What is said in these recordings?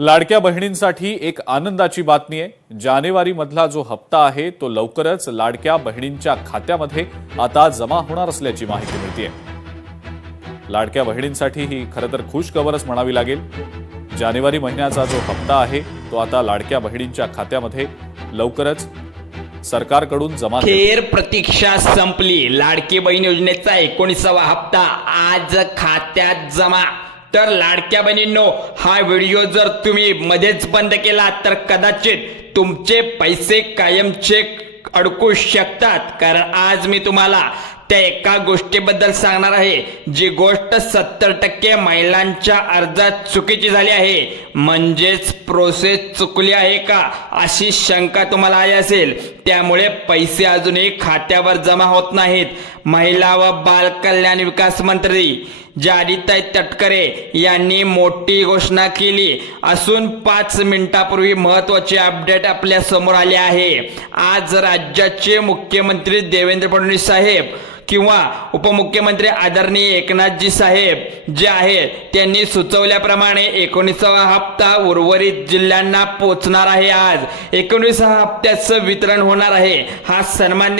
लाडक्या बहिणींसाठी एक आनंदाची बातमी आहे। जानेवारी मधला जो हप्ता आहे तो लवकरच लाडक्या बहिणींच्या खात्यामध्ये आता जमा होणार असल्याची माहिती मिळतेय। लाडक्या बहिणींसाठी ही खरं तर खुश खबरच म्हणावी लागेल। जानेवारी महिन्याचा जो हप्ता आहे तो आता लाडक्या बहिणींच्या खात्यामध्ये लवकरच सरकारकडून जमा होईल। खेर प्रतीक्षा संपली। लाडकी बहीण योजनेचा 19वा हप्ता आज खात्यात जमा। तर लाडक्या बहिणींनो, हा व्हिडिओ जर तुम्ही मध्येच बंद केला तर कदाचित तुमचे पैसे कायमचे अडकू शकतात। कारण आज मी तुम्हाला त्या एका गोष्टीबद्दल सांगणार आहे, जी गोष्ट 70% महिलांच्या अर्जात चुकीची झाली आहे। म्हणजेच प्रोसेस चुकली आहे का अशी शंका तुम्हाला आली असेल। त्यामुळे पैसे अजूनही खात्यावर जमा होत नाहीत। महिला व बाल कल्याण विकास मंत्री जादीताई तटकरे यांनी मोठी घोषणा केली असून 5 मिनिटांपूर्वी महत्त्वाचे अपडेट आपल्या समोर आले आहे। आज राज्याचे मुख्यमंत्री देवेंद्र फडणवीस साहेब किंवा उपमुख्यमंत्री आदरणीय एकनाथजी साहेब जे आहेत त्यांनी सुचवल्याप्रमाणे 19वा हप्ता उर्वरित जिल्ह्यांना पोहोचणार आहे। आज 19 हप्त्याचं वितरण होणार आहे। हा सन्मान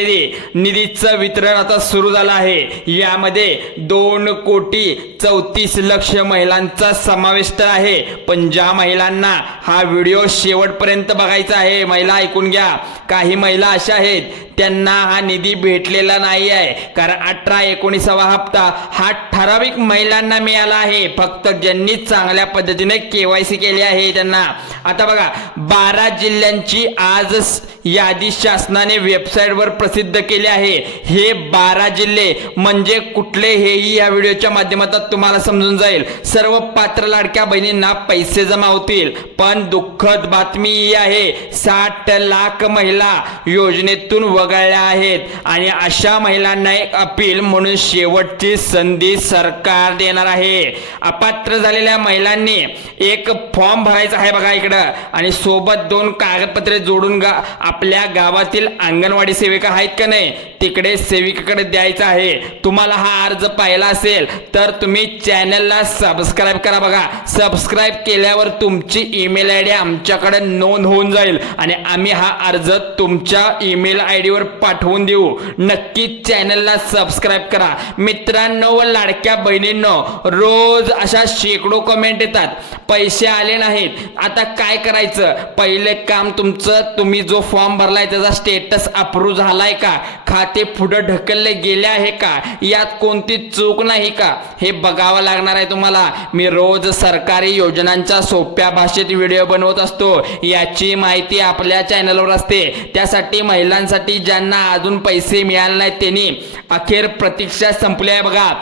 निधीचं वितरण आता सुरू झालं आहे। यामध्ये 2,34,00,000 महिलांचा समावेश आहे। पण ज्या महिलांना हा व्हिडिओ शेवटपर्यंत बघायचा आहे, महिला ऐकून घ्या। काही महिला अशा आहेत त्यांना हा निधी भेटलेला नाही आहे, कारण 18-19वा हप्ता हा ठराविक महिलांना मिळाला आहे। फक्त ज्यांनी चांगल्या पद्धतीने केवायसी केली आहे त्यांना। आता बघा, 12 जिल्ह्यांची आज यादी शासनाने वेबसाईटवर प्रसिद्ध केली आहे। हे 12 जिल्हे म्हणजे कुठले हेही या व्हिडिओच्या माध्यमातून तुम्हाला समजून जाईल। सर्व पात्र लाडक्या बहिणींना पैसे जमा होतील। पण दुःखद बातमी ही आहे, 60 लाख महिला योजनेतून वगळल्या आहेत आणि अशा महिलांना एक अपील म्हणून शेवटची संधी सरकार देणार आहे। अपात्र झालेल्या महिलांनी एक फॉर्म भरायचा आहे बघा इकडं, आणि सोबत 2 कागदपत्रे जोडून आपल्या गावातील अंगणवाडी सेविका आहेत का नाही तिकडे सेविकेकडे द्यायचा आहे। तुम्हाला हा अर्ज पाहिला असेल तर तुम्ही चॅनलला सबस्क्राईब करा। बघा, सबस्क्राईब केल्यावर तुमची ईमेल आयडी आमच्याकडे नोंद होऊन जाईल आणि आम्ही हा अर्ज तुमच्या ईमेल आयडीवर पाठवून देऊ। नक्की चॅनलला सबस्क्राईब करा मित्रांनो व लाडक्या बहिणींनो। रोज अशा शेकडो कमेंट येतात, पैसे आले नाहीत, आता काय करायचं? पहिले काम तुमचं, तुम्ही जो फॉर्म भरलाय त्याचा स्टेटस अप्रूव्ह झालाय का, खाते पुढे ढकलले गेले आहे का, यात कोणती चूक नाही का, हे बघावं लागणार आहे तुम्हाला। मी रोज सरकारी योजनांच्या सोप्या भाषेत व्हिडिओ बनवत असतो, याची माहिती आपल्या चॅनलवर असते। त्यासाठी महिलांसाठी ज्यांना अजून पैसे मिळाले नाहीत त्यांनी अखेर प्रतीक्षा संपली आहे बघा।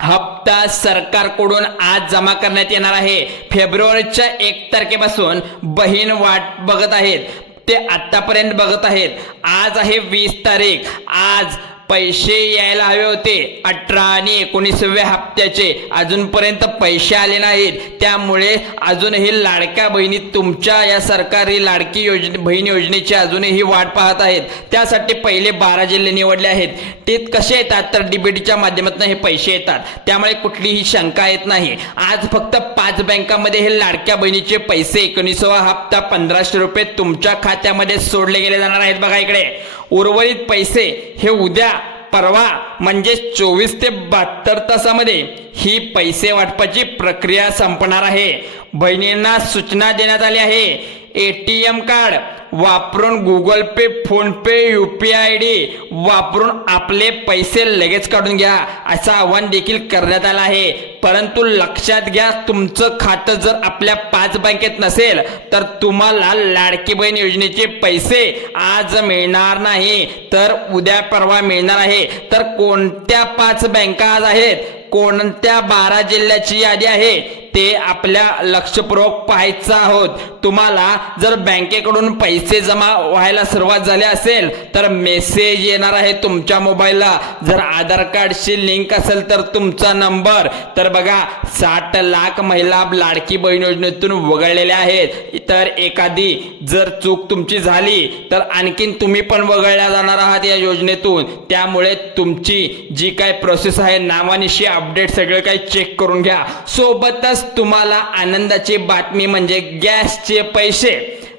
हप्ता सरकारकडून आज जमा करण्यात येणार आहे। फेब्रुवारीच्या 1 तारखेपासून बहीण वाट बघत आहेत, ते आतापर्यंत बघत आहेत। आज आहे 20 तारीख। आज पैसे यायला हवे होते 18 आणि 19व्या हप्त्याचे, अजूनपर्यंत पैसे आले नाहीत। त्यामुळे अजूनही लाडक्या बहिणी तुमच्या या सरकारी लाडकी बहीण योजनेची अजूनही वाट पाहत आहेत। त्यासाठी पहिले 12 जिल्हे निवडले आहेत। ते कसे येतात तर डीबीटीच्या माध्यमातून हे पैसे येतात, त्यामुळे कुठलीही शंका येत नाही। आज फक्त 5 बँकांमध्ये हे लाडक्या बहिणीचे पैसे 19वा हप्ता 1500 रुपये तुमच्या खात्यामध्ये सोडले गेले जाणार आहेत बघा इकडे। उर्वरित पैसे हे उद्या परवा म्हणजे 24 ते 72 तासामध्ये ही पैसे वाटपाची प्रक्रिया संपणार आहे। बहिणींना सूचना देण्यात आली आहे, ATM कार्ड वापरून गुगल पे, फोन पे, UPI आयडी वापरून आपले पैसे लगेच काढून घ्या असं आवाहन देखील करण्यात आलं आहे। परंतु लक्षात घ्या, तुमचं खातं जर आपल्या 5 बँकेत नसेल तर तुम्हाला लाडकी बहीण योजनेचे पैसे आज मिळणार नाही, तर उद्या परवा मिळणार आहे। तर कोणत्या 5 बँका आज आहेत, कोणत्या 12 जिल्ह्याची यादी आहे ते आपल्या लक्षपूर्वक पाहायचं आहोत। तुम्हाला जर बँकेकडून पैसे जमा व्हायला सुरुवात झाली असेल तर मेसेज येणार आहे तुमच्या मोबाईलला। जर आधार कार्डशी लिंक असेल तर तुमचा नंबर। तर बघा, 60 लाख महिला लाडकी बहीण योजनेतून वगळलेल्या आहेत। तर एखादी जर चूक तुमची झाली तर आणखीन तुम्ही पण वगळल्या जाणार आहात या योजनेतून। त्यामुळे तुमची जी काय प्रोसेस आहे नावानिशी अपडेट सगळं काही चेक करून घ्या। सोबतच लवकरच तुम्हाला आनंदाची बातमी म्हणजे गॅसचे पैसे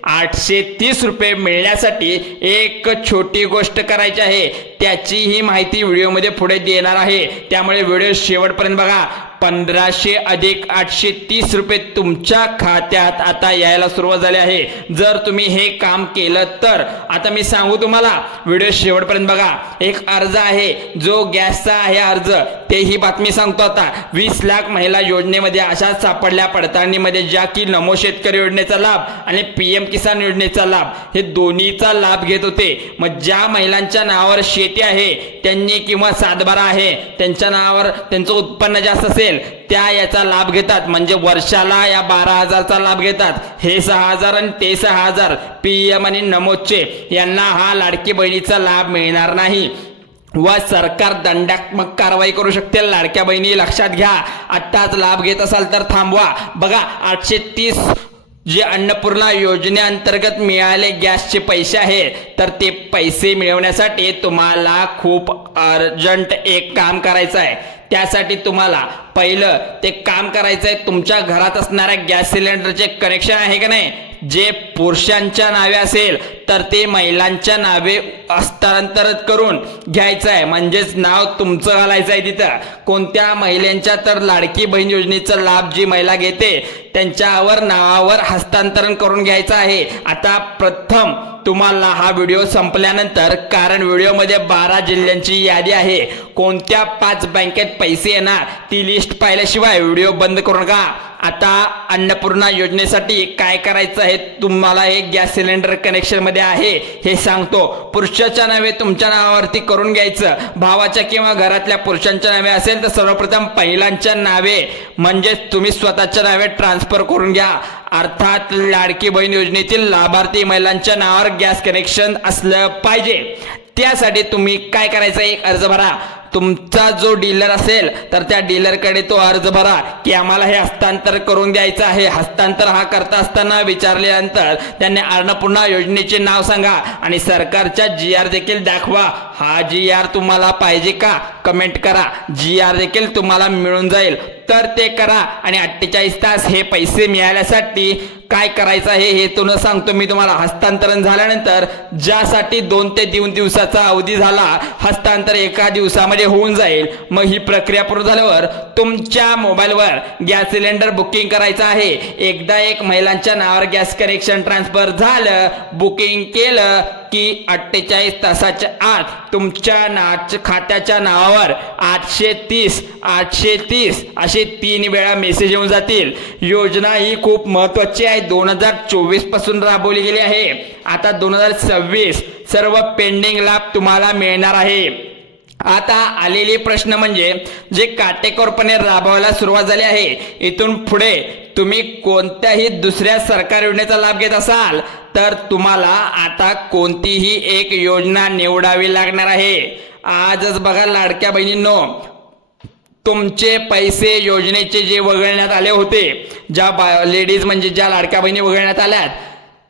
830 रुपये मिळण्यासाठी एक छोटी गोष्ट करायची आहे, त्याचीही माहिती व्हिडिओमध्ये पुढे देणार आहे, त्यामुळे व्हिडिओ शेवटपर्यंत बघा. 1500 अधिक 830 रुपये तुमच्या खात्यात आता यायला सुरुवात झाली आहे जर तुम्ही हे काम केलं तर. आता मी सांगू तुम्हाला, व्हिडिओ शेवटपर्यंत बघा. एक अर्ज आहे जो गॅसचा आहे अर्ज, तेही बातमी सांगतो आता. 20 लाख महिला योजनेमध्ये अशा सापडल्या पडताळणीमध्ये ज्या की नमो शेतकरी योजनेचा लाभ आणि PM किसान योजनेचा लाभ हे दोन्हीचा लाभ घेत होते. मग ज्या महिलांच्या नावावर शेती आहे त्यांनी किंवा सातबारा आहे त्यांच्या नावावर त्यांचं उत्पन्न जास्त असेल त्या याचा लाभ घेतात, म्हणजे वर्षाला या 12,000चा लाभ घेतात. हे 6,000 आणि ते 6,000 PM आणि नमोदचे यांना हा लाडकी बहिणीचा लाभ मिळणार नाही व सरकार दंडात्मक कारवाई करू शकते. लाडक्या बहिणी लक्षात घ्या, आत्ताच लाभ घेत असाल तर थांबवा. बघा 830 जे अन्नपूर्णा योजनेअंतर्गत मिळाले गॅसचे पैसे आहे तर ते पैसे मिळवण्यासाठी तुम्हाला खूप अर्जंट एक काम करायचं आहे. त्यासाठी तुम्हाला पहिलं ते काम करायचं आहे, तुमच्या घरात असणाऱ्या गॅस सिलेंडरचे कनेक्शन आहे का नाही, जे पुरुषांच्या नावे असेल तर ते महिलांच्या नावे हस्तांतरित करून घ्यायचं आहे, म्हणजेच नाव तुमचं घालायचं आहे तिथं. कोणत्या महिलांच्या तर लाडकी बहीण योजनेचा लाभ जी महिला घेते त्यांच्यावर नावावर हस्तांतरण करून घ्यायचं आहे. आता प्रथम तुम्हाला हा व्हिडिओ संपल्यानंतर, कारण व्हिडिओमध्ये 12 जिल्ह्यांची यादी आहे, कोणत्या 5 बँकेत पैसे येणार ती लिस्ट पाहिल्याशिवाय व्हिडिओ बंद करू नका. आता अन्नपूर्णा योजनेसाठी काय करायचं आहे तुम्हाला, हे गॅस सिलेंडर कनेक्शन मध्ये आहे हे सांगतो. पुरुषाच्या नावे तुमच्या नावावरती करून घ्यायचं. भावाच्या किंवा घरातल्या पुरुषांच्या नावे असेल तर सर्वप्रथम महिलांच्या नावे म्हणजे तुम्ही स्वतःच्या नावे ट्रान्सफर करून घ्या. अर्थात लाडकी बहीण योजनेतील लाभार्थी महिलांच्या नावावर गॅस कनेक्शन असलं पाहिजे. त्यासाठी तुम्ही काय करायचं, एक अर्ज भरा. तुमचा जो डीलर असेल तर त्या डीलरकडे तो अर्ज भरा की आम्हाला हे हस्तांतर करून द्यायचं आहे. हस्तांतर हा करता असताना विचारल्यानंतर त्यांनी अन्नपूर्णा योजनेचे नाव सांगा आणि सरकारच्या GR देखील दाखवा. हा GR तुम्हाला पाहिजे का, कमेंट करा. GR देखील तुम्हाला मिळून जाईल तर ते करा. आणि 48 तास हे पैसे मिळाल्यासाठी काय करायचं आहे हे तुला सांगतो मी तुम्हाला. हस्तांतरण झाल्यानंतर ज्यासाठी 2 ते 3 दिवसाचा अवधी झाला, हस्तांतर 1 दिवसामध्ये होऊन जाईल. मग ही प्रक्रिया पूर्ण झाल्यावर तुमच्या मोबाईलवर गॅस सिलेंडर बुकिंग करायचं आहे. एकदा एक महिलांच्या नावावर गॅस कनेक्शन ट्रान्सफर झालं, बुकिंग केलं की 48 तासाच्या आत तुमच्या खात्याच्या नावावर 830 असे 3 वेळा मेसेज येऊन जातील. योजना ही खूप महत्वाची आहे, 2024 पासून राबवली गेली आहे. आता 2026 सर्व पेंडिंग लाभ तुम्हाला मिळणार आहे. आता आलेले प्रश्न म्हणजे जे काटेकोरपणे राबवायला सुरुवात झाली आहे, इथून पुढे तुम्ही कोणत्याही दुसऱ्या सरकारी योजनेचा लाभ घेत असाल तर तुम्हाला आता कोणतीही एक योजना निवडावी लागणार आहे. आजच बघा लाडक्या बहिणींनो, तुमचे पैसे योजनेचे जे वगळण्यात आले होते, ज्या लेडीज म्हणजे ज्या लाडक्या बहिणी वगळण्यात आल्यात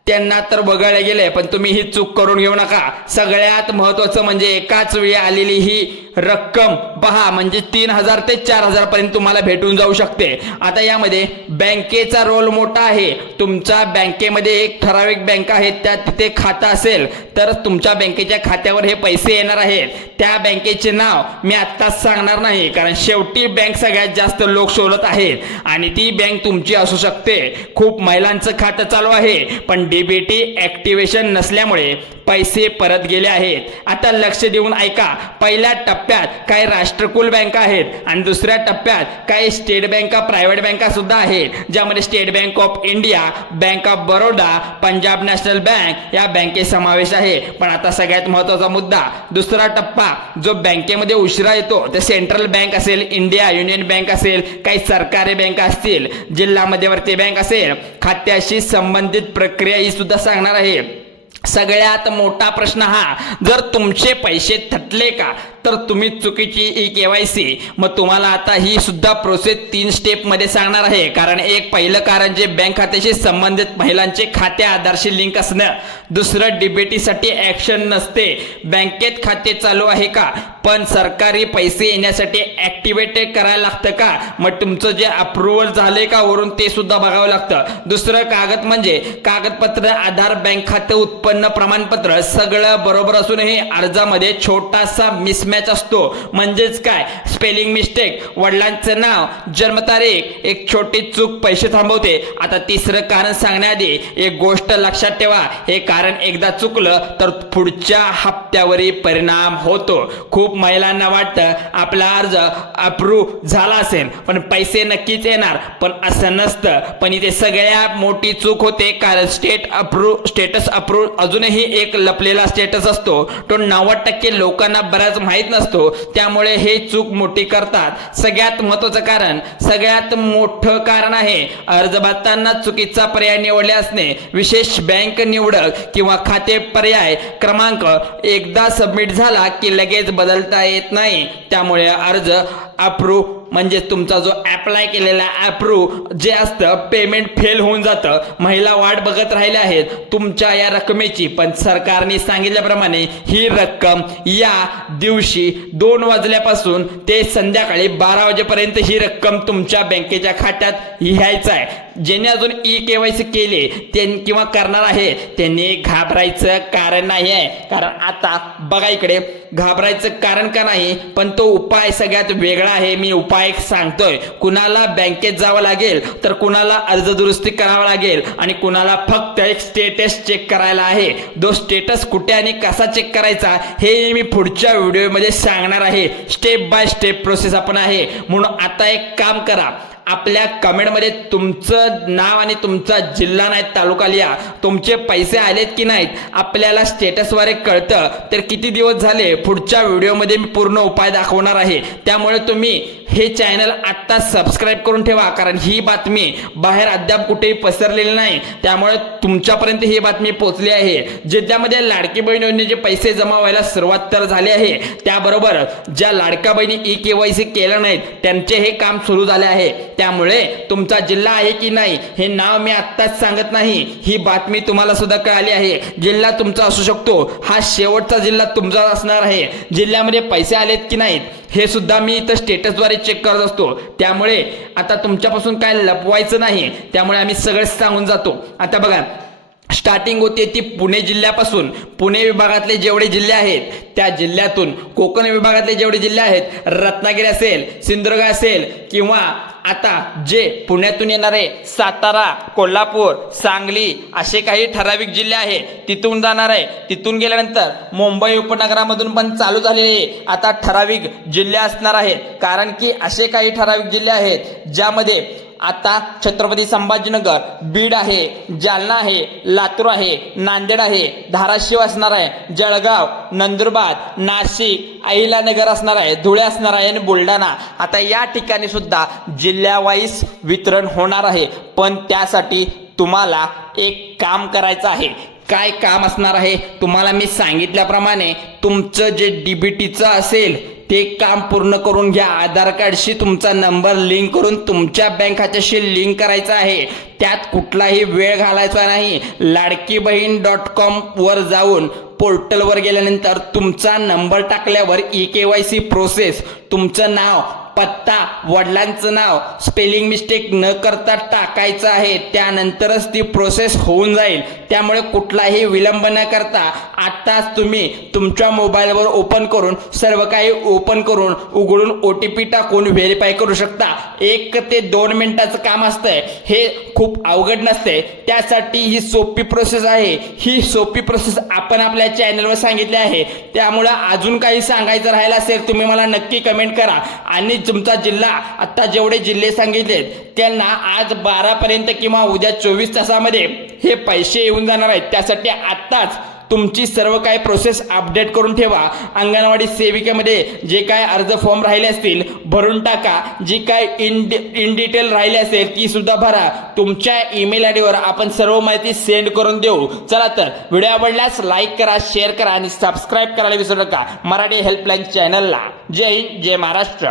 त्यांना तर वगळले गेले, पण तुम्ही ही चूक करून घेऊ नका. सगळ्यात महत्वाचं म्हणजे एकाच वेळी आलेली ही रक्कम पहा, म्हणजे 3,000 ते 4,000 पर्यंत तुम्हाला भेटून जाऊ शकते. आता यामध्ये बँकेचा रोल मोठा आहे. तुमच्या बँकेमध्ये एक ठराविक बँक आहे, त्यात तिथे खातं असेल तर तुमच्या बँकेच्या खात्यावर हे पैसे येणार आहेत. त्या बँकेचे नाव मी आत्ताच सांगणार नाही, कारण शेवटी बँक सगळ्यात जास्त लोक शोधत आहेत आणि ती बँक तुमची असू शकते. खूप महिलांचं खातं चालू आहे पण DBT ऍक्टिव्हेशन नसल्यामुळे पैसे परत गेले आहेत. आता लक्ष देऊन ऐका. पहिल्या टप्प्यात काही राष्ट्रकुल बँका आहेत आणि दुसऱ्या टप्प्यात काही स्टेट बँका, प्रायव्हेट बँका सुद्धा आहेत, ज्यामध्ये state bank of India, bank of Baroda, Punjab national bank या बँकेत समावेश आहे. पण आता सगळ्यात महत्वाचा मुद्दा, दुसरा टप्पा जो बँकेमध्ये उशिरा येतो ते सेंट्रल बँक असेल, इंडिया युनियन बँक असेल, काही सरकारी बँका असतील, जिल्हा मध्यवर्ती बँक असेल, खात्याशी संबंधित प्रक्रिया ही सुद्धा सांगणार आहे. सगळ्यात मोठा प्रश्न हा, जर तुमचे पैसे थटले का तर तुम्ही चुकीची KYC, मग तुम्हाला आता ही सुद्धा प्रोसेस 3 स्टेपमध्ये सांगणार आहे. कारण एक पहिलं कारण जे बँक खात्याशी संबंधित महिलांचे खाते आधारशी लिंक असणं, दुसरं डीबीटीसाठी ॲक्शन नसते, बँकेत खाते चालू आहे का, पण सरकारी पैसे येण्यासाठी ॲक्टिवेटेड करायला लागतं का, मग तुमचं जे अप्रुव्हल झाले का वरून ते सुद्धा बघावं लागतं. दुसरं कागद म्हणजे कागदपत्र, आधार, बँक खाते, उत्पन्न प्रमाणपत्र सगळं बरोबर असूनही अर्जामध्ये छोटासा मिसमॅच असतो. म्हणजेच काय, स्पेलिंग मिस्टेक, वडिलांचं नाव, जन्मतारीख, एक छोटी चूक पैसे थांबवते. आता तिसरं कारण सांगण्याआधी एक गोष्ट लक्षात ठेवा, हे कारण एकदा चुकलं तर पुढच्या हप्त्यावरही परिणाम होतो. खूप महिलांना वाटतं आपला अर्ज अप्रूव्ह झाला असेल पण पैसे नक्कीच येणार, पण असं नसतं. पण इथे सगळ्यात मोठी चूक होते, कारण स्टेटस अप्रूव्ह अजूनही एक लपलेला स्टेटस असतो. तो 90% लोकांना बऱ्याच माहीत नसतो, त्यामुळे हे चूक मोठी करतात. सगळ्यात महत्त्वाचं कारण, सगळ्यात मोठं कारण आहे अर्ज भरताना चुकीचा पर्याय निवडले असणे. विशेष बँक निवडक किंवा खाते पर्याय क्रमांक एकदा सबमिट झाला की लगेच बदलता येत नाही. त्यामुळे अर्ज अप्रूव्ह म्हणजे तुमचा जो अप्लाय केलेला अप्रूव्ह जे असतं, पेमेंट फेल होऊन जातं. महिला वाट बघत राहिल्या आहेत तुमच्या या रकमेची, पण सरकारने सांगितल्याप्रमाणे ही रक्कम या दिवशी 2 वाजल्यापासून ते संध्याकाळी 12 वाजेपर्यंत ही रक्कम तुमच्या बँकेच्या खात्यात यायचं आहे. ज्यांनी अजून KYC केले किंवा करणार आहे त्यांनी घाबरायचं कारण नाही आहे. कारण आता बघा इकडे, घाबरायचं कारण का नाही, पण तो उपाय सगळ्यात वेगळा आहे. मी उपाय सांगतोय. कुणाला बँकेत जावं लागेल, तर कुणाला अर्ज दुरुस्ती करावा लागेल, आणि कुणाला फक्त एक स्टेटस चेक करायला आहे. तो स्टेटस कुठे आणि कसा चेक करायचा हे मी पुढच्या व्हिडिओमध्ये सांगणार आहे. स्टेप बाय स्टेप प्रोसेस आपण आहे. म्हणून आता एक काम करा, आपल्या कमेंटमध्ये तुमचं नाव आणि तुमचा जिल्हा नाही तालुका लिहा. तुमचे पैसे आलेत की नाहीत आपल्याला स्टेटसद्वारे कळतं. तर किती दिवस झाले पुढच्या व्हिडिओमध्ये मी पूर्ण उपाय दाखवणार आहे. त्यामुळे तुम्ही हे चॅनल आत्ता सबस्क्राईब करून ठेवा, कारण ही बातमी बाहेर अद्याप कुठेही पसरलेली नाही. त्यामुळे तुमच्यापर्यंत ही बातमी पोहोचली आहे. ज्यामध्ये लाडकी बहीण योजनेचे पैसे जमा व्हायला सुरुवात तर झाली आहे, त्याबरोबर ज्या लाडक्या बहिणी KYC केलं नाहीत त्यांचे हे काम सुरू झाले आहे. त्यामुळे तुमचा जिल्हा आहे की नाही हे नाव मी आत्ताच सांगत नाही, ही बातमी तुम्हाला सुद्धा कळाली आहे. जिल्हा तुमचा असू शकतो, हा शेवटचा जिल्हा तुमचा असणार आहे. जिल्ह्यामध्ये पैसे आलेत की नाहीत हे सुद्धा मी इथं स्टेटसद्वारे चेक करत असतो. त्यामुळे आता तुमच्यापासून काय लपवायचं नाही, त्यामुळे आम्ही सगळं सांगून जातो. आता बघा, स्टार्टिंग होते ती पुणे जिल्ह्यापासून. पुणे विभागातले जेवढे जिल्हे आहेत त्या जिल्ह्यातून, कोकण विभागातले जेवढे जिल्हे आहेत, रत्नागिरी असेल, सिंधुदुर्ग असेल, किंवा आता जे पुण्यातून येणारे सातारा, कोल्हापूर, सांगली असे काही ठराविक जिल्हे आहेत तिथून जाणार आहे. तिथून गेल्यानंतर मुंबई उपनगरामधून पण चालू झालेले आता ठराविक जिल्हे असणार आहेत. कारण की असे काही ठराविक जिल्हे आहेत ज्यामध्ये आता छत्रपती संभाजीनगर, बीड आहे, जालना आहे, लातूर आहे, नांदेड आहे, धाराशिव असणार आहे, जळगाव, नंदुरबार, नाशिक, अहिलानगर असणार आहे, धुळे असणार आहे आणि बुलढाणा. आता या ठिकाणी सुद्धा जिल्ह्यावाईज वितरण होणार आहे. पण त्यासाठी तुम्हाला एक काम करायचं आहे. काय काम असणार आहे, तुम्हाला मी सांगितल्याप्रमाणे तुमचं जे डीबीटीचं असेल ते काम पूर्ण करून घ्या. आधार कार्डशी तुमचा नंबर लिंक करून तुमच्या बँक खात्याशी लिंक करायचा आहे. त्यात कुठलाही वेळ घालायचा नाही. ladkibaheen.com वर जाऊन पोर्टलवर गेल्यानंतर तुमचा नंबर टाकल्यावर KYC प्रोसेस, तुमचं नाव, पत्ता, वडिलांचं नाव स्पेलिंग मिस्टेक न करता टाकायचं आहे. त्यानंतरच ती प्रोसेस होऊन जाईल. त्यामुळे कुठलाही विलंब न करता आत्ताच तुम्ही तुमच्या मोबाईलवर ओपन करून सर्व काही ओपन करून उघडून OTP टाकून व्हेरीफाय करू शकता. 1 ते 2 मिनिटाचं काम असतंय, हे खूप अवघड नसते. त्यासाठी ही सोपी प्रोसेस आहे. ही सोपी प्रोसेस आपण आपल्या चॅनलवर सांगितली आहे. त्यामुळे अजून काही सांगायचं राहिलं असेल तुम्ही मला नक्की कमेंट करा. आणि तुमचा जिल्हा, आता जेवढे जिल्हे सांगितलेत त्यांना आज 12 पर्यंत किंवा उद्या 24 तासामध्ये हे पैसे येऊन जाणार आहेत. त्यासाठी आत्ताच तुमची सर्व काही प्रोसेस अपडेट करून ठेवा. अंगणवाडी सेविकेमध्ये जे काय अर्ज फॉर्म राहिले असतील भरून टाका. जी काय इन डिटेल राहिली असेल ती सुद्धा भरा. तुमच्या ईमेल आय डीवर आपण सर्व माहिती सेंड करून देऊ. चला तर व्हिडिओ आवडल्यास लाईक करा, शेअर करा आणि सबस्क्राईब करायला विसरू नका मराठी हेल्पलाईन चॅनलला. जय हिंद, जय महाराष्ट्र.